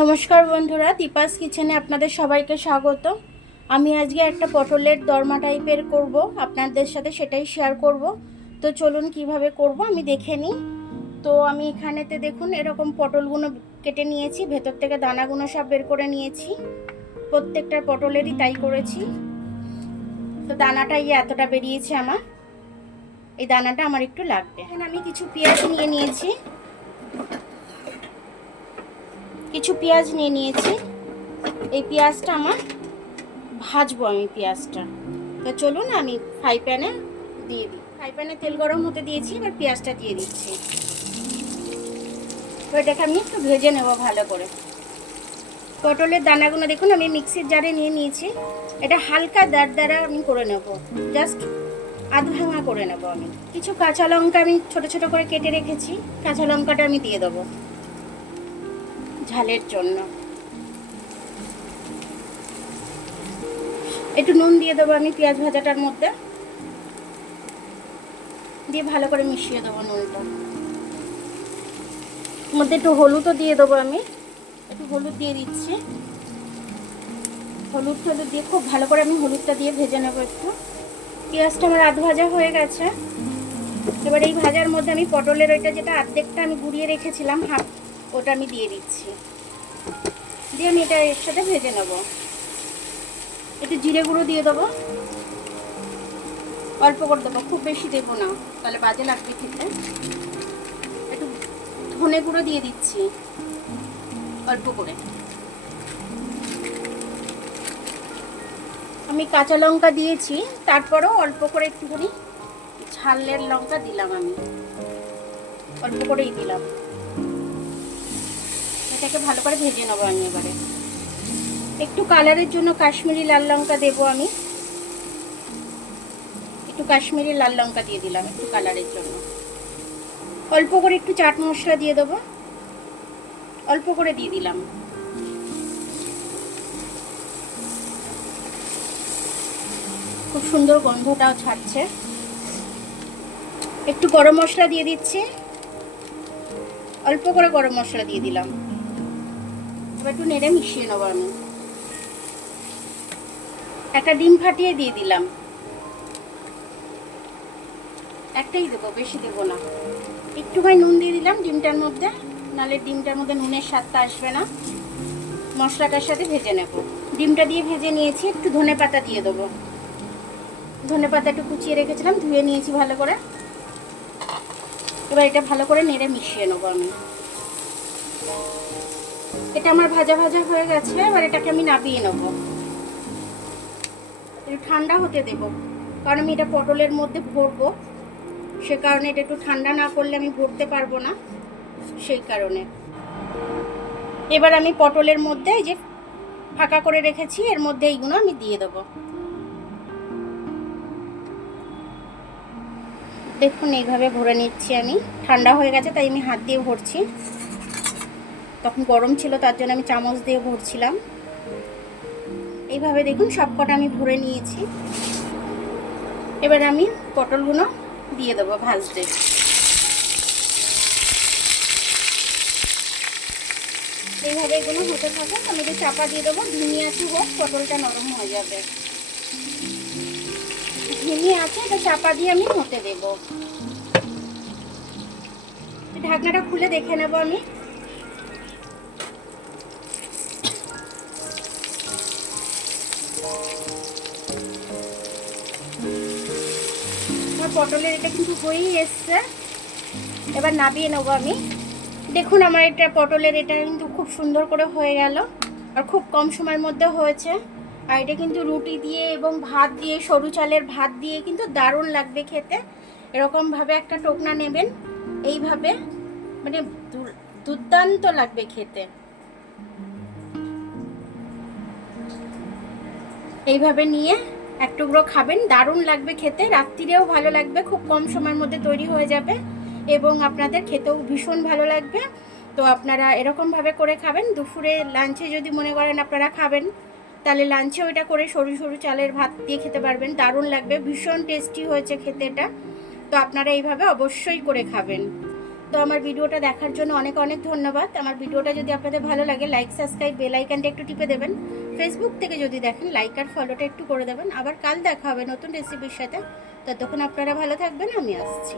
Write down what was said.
নমস্কার বন্ধুরা, দীপাস কিচেনে আপনাদের সবাইকে স্বাগত। আমি আজকে একটা পটলের দরমা টাইপের করব, আপনাদের সাথে সেটাই শেয়ার করব। তো চলুন কিভাবে করব আমি দেখে নিই। তো আমি এখানেতে দেখুন এরকম পটলগুলো কেটে নিয়েছি, ভেতর থেকে দানাগুলো সব বের করে নিয়েছি। প্রত্যেকটা পটলেরই তাই করেছি। তো দানাটা এতটা বেরিয়েছে আমার, এই দানাটা আমার একটু লাগবে। এখানে আমি কিছু পেঁয়াজ নিয়েছি। এই পেঁয়াজটা আমার ভাজবো আমি পেঁয়াজটা। তো চলুন আমি ফ্রাই প্যানে দিয়ে দিই। ফ্রাই প্যানে তেল গরম হতে দিয়েছি, এবার পেঁয়াজটা দিয়ে দিচ্ছি। তো এটাকে আমি একটু ভেজে নেব ভালো করে। পটলের দানাগুলো দেখুন আমি মিক্সির জারে নিয়ে নিয়েছি। এটা হালকা দাঁড়া আমি করে নেব, জাস্ট আধ ভাঙা করে নেব। আমি কিছু কাঁচা লঙ্কা আমি ছোট ছোট করে কেটে রেখেছি, কাঁচা লঙ্কাটা আমি দিয়ে দেবো ঝালের জন্য। একটু নুন দিয়ে দেবো আমি পেঁয়াজ ভাজাটার মধ্যে, দিয়ে ভালো করে মিশিয়ে দেবো নুনটা। মধ্যে একটু হলুদও দিয়ে দেবো আমি, একটু হলুদ দিয়ে দিচ্ছি। হলুদ দিয়ে খুব ভালো করে আমি হলুদটা দিয়ে ভেজে নেবো একটু। পেঁয়াজটা আমার আধ ভাজা হয়ে গেছে। এবার এই ভাজার মধ্যে আমি পটলের ওইটা যেটা অর্ধেকটা আমি গুঁড়িয়ে রেখেছিলাম হাফ, ওটা আমি দিয়ে দিচ্ছি। দিয়ে আমি এটা এর সাথে ভেজে নেবো। একটু জিরে গুঁড়ো দিয়ে দেবো, অল্প করে দেবো, খুব বেশি দেবো না, তাহলে বাজে লাগবে খেতে। একটু ধনে গুঁড়ো দিয়ে দিচ্ছি অল্প করে। আমি কাঁচা লঙ্কা দিয়েছি, তারপরেও অল্প করে একটুখানি ঝালের লঙ্কা দিলাম, আমি অল্প করেই দিলাম। এটাকে ভালো করে ভেজে নেবো আমি। এবারে একটু কালারের জন্য কাশ্মীরি লাল লঙ্কা দেবো আমি, একটু কাশ্মীরি লাল লঙ্কা দিয়ে দিলাম একটু কালারের জন্য। অল্প করে একটু চাট মশলা দিয়ে দেবো, অল্প করে দিয়ে দিলাম। খুব সুন্দর গন্ধটাও ছাড়ছে। একটু গরম মশলা দিয়ে দিচ্ছি, অল্প করে গরম মশলা দিয়ে দিলাম। এবার একটু নেড়ে মিশিয়ে নেবো আমি। একটা ডিম ফাটিয়ে দিয়ে দিলাম, একটাই দেবো, বেশি দেবো না। একটুখানি নুন দিয়ে দিলাম ডিমটার মধ্যে, নাহলে ডিমটার মধ্যে নুনের স্বাদটা আসবে না। মশলাটার সাথে ভেজে নেব। ডিমটা দিয়ে ভেজে নিয়েছি। একটু ধনে পাতা দিয়ে দেবো, ধনে পাতা একটু কুচিয়ে রেখেছিলাম, ধুয়ে নিয়েছি ভালো করে। এবার এটা ভালো করে নেড়ে মিশিয়ে নেবো আমি। এটা আমার ভাজা ভাজা হয়ে গেছে। এবার এটাকে আমি নামিয়ে নেব, একটু ঠান্ডা হতে দেব, কারণ আমি এটা পটলের মধ্যে ভরবো। সে কারণে এটা একটু ঠান্ডা না করলে আমি ভরতে পারবো না, সেই কারণে। এবার আমি পটলের মধ্যে এই যে ফাঁকা করে রেখেছি, এর মধ্যে এইগুলো আমি দিয়ে দেবো। দেখুন এইভাবে ভরে নিচ্ছি আমি। ঠান্ডা হয়ে গেছে তাই আমি হাত দিয়ে ভরছি, তখন গরম ছিল তার জন্য আমি চামচ দিয়ে ভরছিলাম। এইভাবে দেখুন সবকটা আমি ভরে নিয়েছি। এবার আমি পটলগুলো দিয়ে দেবো ভাজতে। এইভাবে এগুলো হতে থাকে, আমি একটু চাপা দিয়ে দেবো, ধিমি আছে হোক, পটলটা নরম হয়ে যাবে। ধিমি আছে, এটা চাপা দিয়ে আমি হতে দেব। ঢাকনাটা খুলে দেখে নেব আমি। আমার পটলের এটা কিন্তু হয়েই এসছে। এবার নামিয়ে নেবো আমি। দেখুন আমার এটা পটলের এটা কিন্তু খুব সুন্দর করে হয়ে গেল, আর খুব কম সময়ের মধ্যে হয়েছে। আর এটা কিন্তু রুটি দিয়ে এবং ভাত দিয়ে, সরু চালের ভাত দিয়ে কিন্তু দারুণ লাগবে খেতে। এরকমভাবে একটা টোকনা নেবেন, এইভাবে মানে দুর্দান্ত লাগবে খেতে। এইভাবে নিয়ে এক টুকরো খাবেন, দারুণ লাগবে খেতে। রাত্রিরেও ভালো লাগবে, খুব কম সময়ের মধ্যে তৈরি হয়ে যাবে এবং আপনাদের খেতেও ভীষণ ভালো লাগবে। তো আপনারা এরকমভাবে করে খাবেন। দুপুরে লাঞ্চে যদি মনে করেন আপনারা খাবেন, তাহলে লাঞ্চে ওইটা করে সরু সরু চালের ভাত দিয়ে খেতে পারবেন, দারুণ লাগবে, ভীষণ টেস্টি হয়েছে খেতে এটা। তো আপনারা এইভাবে অবশ্যই করে খাবেন। তো আমার ভিডিওটা দেখার জন্য অনেক অনেক ধন্যবাদ। আমার ভিডিওটা যদি আপনাদের ভালো লাগে লাইক, সাবস্ক্রাইব, বেল আইকনটা একটু টিপে দেবেন। ফেসবুক থেকে যদি দেখেন লাইক আর ফলোটা একটু করে দেবেন। আবার কাল দেখা হবে নতুন রেসিপির সাথে। ততক্ষণ আপনারা ভালো থাকবেন, আমি আসছি।